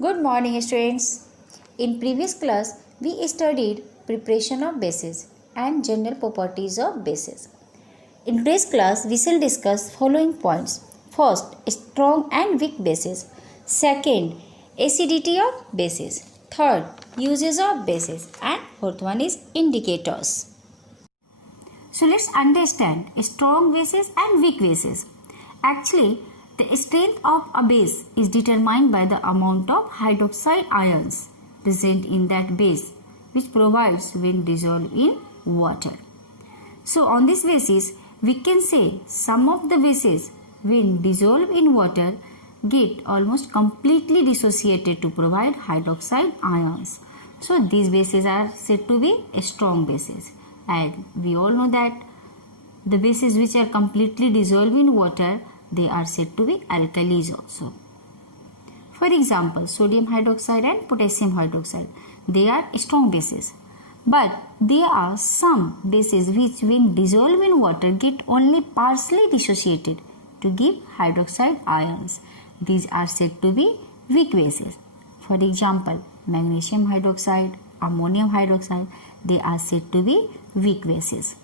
Good morning, students. In previous class, we studied preparation of bases and general properties of bases. In today's class, we shall discuss following points. First, strong and weak bases. Second, acidity of bases. Third, uses of bases. And fourth one is indicators. So let's understand strong bases and weak bases. Actually, the strength of a base is determined by the amount of hydroxide ions present in that base, which provides when dissolved in water. So on this basis, we can say some of the bases when dissolved in water get almost completely dissociated to provide hydroxide ions. So these bases are said to be strong bases, and we all know that the bases which are completely dissolved in water, they are said to be alkalis also. For example, sodium hydroxide and potassium hydroxide, they are strong bases. But there are some bases which when dissolved in water get only partially dissociated to give hydroxide ions. These are said to be weak bases. For example, magnesium hydroxide, ammonium hydroxide, they are said to be weak bases.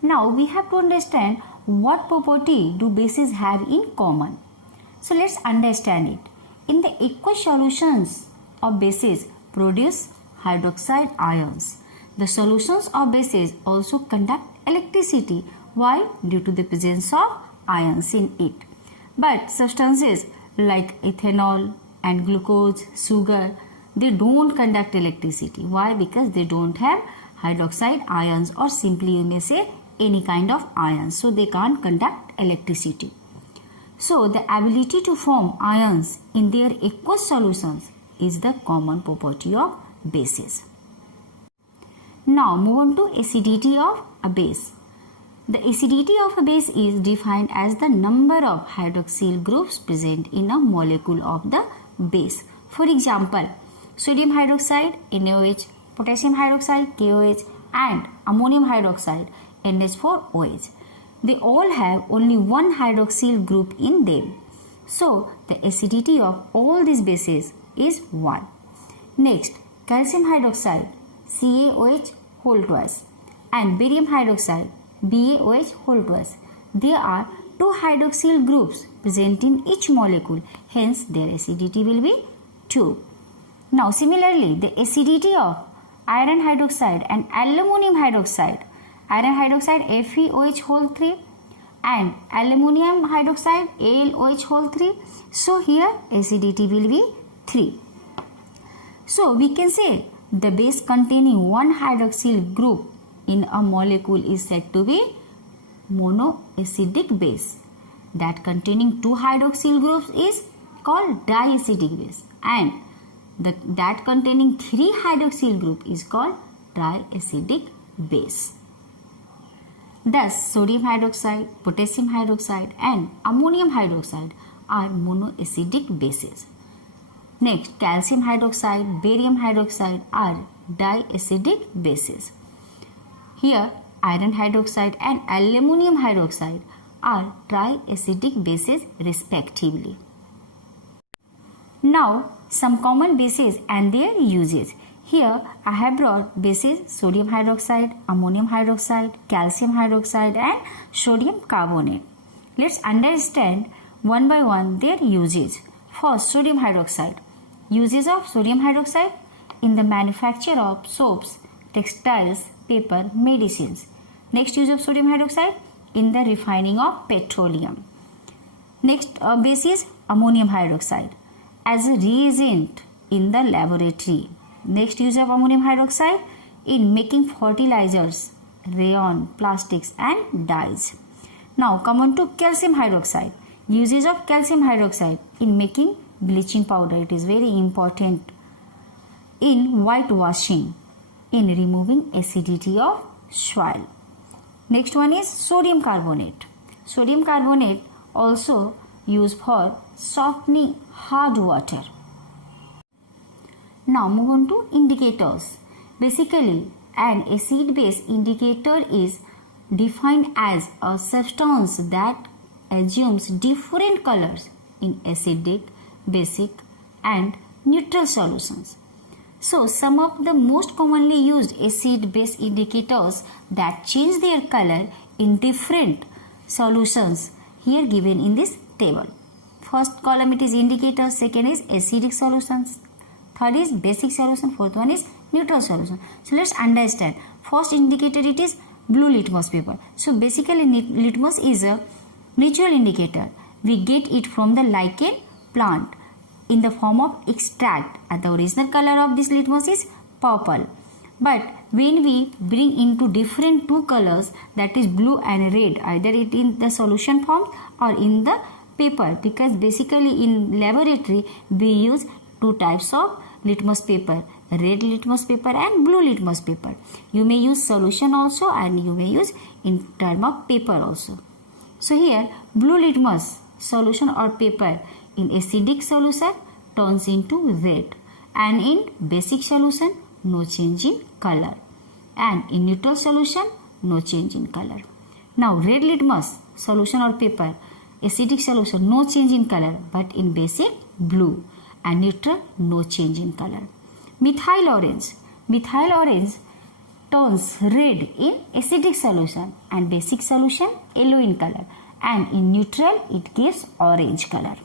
Now we have to understand what property do bases have in common. So let's understand it. In the aqueous solutions of bases produce hydroxide ions. The solutions of bases also conduct electricity. Why? Due to the presence of ions in it. But substances like ethanol and glucose, sugar, they don't conduct electricity. Why? Because they don't have hydroxide ions, or simply you may say any kind of ions. So they can't conduct electricity. So the ability to form ions in their aqueous solutions is the common property of bases. Now move on to acidity of a base. The acidity of a base is defined as the number of hydroxyl groups present in a molecule of the base. For example, sodium hydroxide NaOH, potassium hydroxide KOH, and ammonium hydroxide NH4OH. They all have only one hydroxyl group in them. So the acidity of all these bases is 1. Next, calcium hydroxide CaOH whole twice and barium hydroxide BaOH whole twice. There are 2 hydroxyl groups present in each molecule, hence their acidity will be 2. Now similarly, the acidity of iron hydroxide and aluminum hydroxide, iron hydroxide FeOH whole 3 and aluminum hydroxide AlOH whole 3. So here acidity will be 3. So we can say the base containing one hydroxyl group in a molecule is said to be monoacidic base. That containing 2 hydroxyl groups is called diacidic base, and that containing 3 hydroxyl group is called triacidic base. Thus, sodium hydroxide, potassium hydroxide and ammonium hydroxide are monoacidic bases. Next, calcium hydroxide, barium hydroxide are diacidic bases. Here, iron hydroxide and aluminum hydroxide are triacidic bases respectively. Now, some common bases and their uses. Here I have brought bases sodium hydroxide, ammonium hydroxide, calcium hydroxide and sodium carbonate. Let's understand one by one their uses. First, sodium hydroxide. Uses of sodium hydroxide in the manufacture of soaps, textiles, paper, medicines. Next use of sodium hydroxide in the refining of petroleum. Next base is ammonium hydroxide as a reagent in the laboratory. Next use of ammonium hydroxide in making fertilizers, rayon, plastics and dyes. Now come on to calcium hydroxide. Uses of calcium hydroxide in making bleaching powder. It is very important in whitewashing, in removing acidity of soil. Next one is sodium carbonate. Sodium carbonate also used for softening hard water. Now move on to indicators. Basically, an acid-base indicator is defined as a substance that assumes different colors in acidic, basic and neutral solutions. So some of the most commonly used acid-base indicators that change their color in different solutions here given in this table. First column it is indicators, second is acidic solutions, third is basic solution, fourth one is neutral solution. So let's understand. First indicator it is blue litmus paper. So basically litmus is a natural indicator. We get it from the lichen plant in the form of extract, and the original color of this litmus is purple. But when we bring into different two colors, that is blue and red, either it in the solution form or in the paper, because basically in laboratory we use two types of litmus paper, red litmus paper and blue litmus paper. You may use solution also and you may use in term of paper also. So here blue litmus solution or paper in acidic solution turns into red, and in basic solution no change in color, and in neutral solution no change in color. Now red litmus solution or paper, acidic solution no change in color, but in basic blue, and neutral no change in color. Methyl orange turns red in acidic solution and basic solution yellow in color, and in neutral it gives orange color.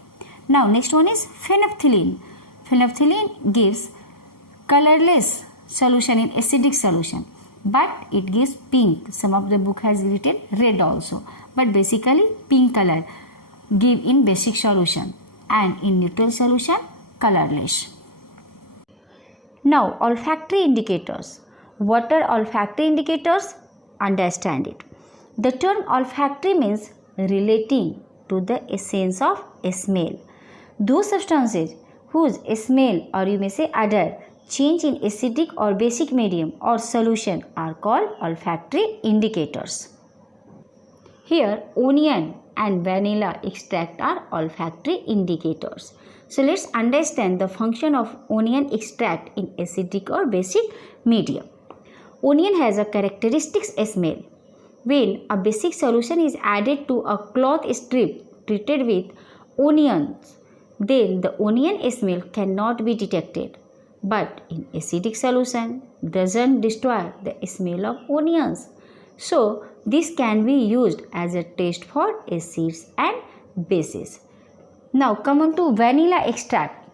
Now next one is phenolphthalein. Phenolphthalein gives colorless solution in acidic solution, but it gives pink. Some of the book has written red also, but basically pink color give in basic solution, and in neutral solution colorless. Now olfactory indicators. What are olfactory indicators? Understand it. The term olfactory means relating to the essence of a smell. Those substances whose smell, or you may say odor, change in acidic or basic medium or solution are called olfactory indicators. Here onion and vanilla extract are olfactory indicators. So let's understand the function of onion extract in acidic or basic medium. Onion has a characteristic smell. When a basic solution is added to a cloth strip treated with onions, then the onion smell cannot be detected. But in acidic solution doesn't destroy the smell of onions. So this can be used as a test for acids and bases. Now come on to vanilla extract.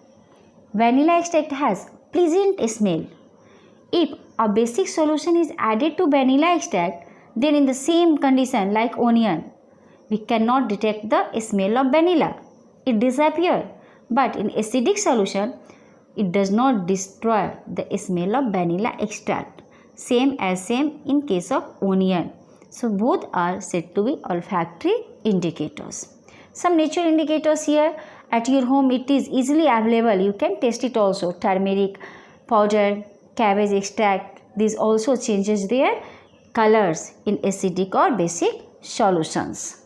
Vanilla extract has pleasant smell. If a basic solution is added to vanilla extract, then in the same condition like onion, we cannot detect the smell of vanilla. It disappears. But in acidic solution, it does not destroy the smell of vanilla extract. Same in case of onion. So both are said to be olfactory indicators. Some natural indicators here at your home, it is easily available. You can test it also. Turmeric powder, cabbage extract, these also changes their colors in acidic or basic solutions.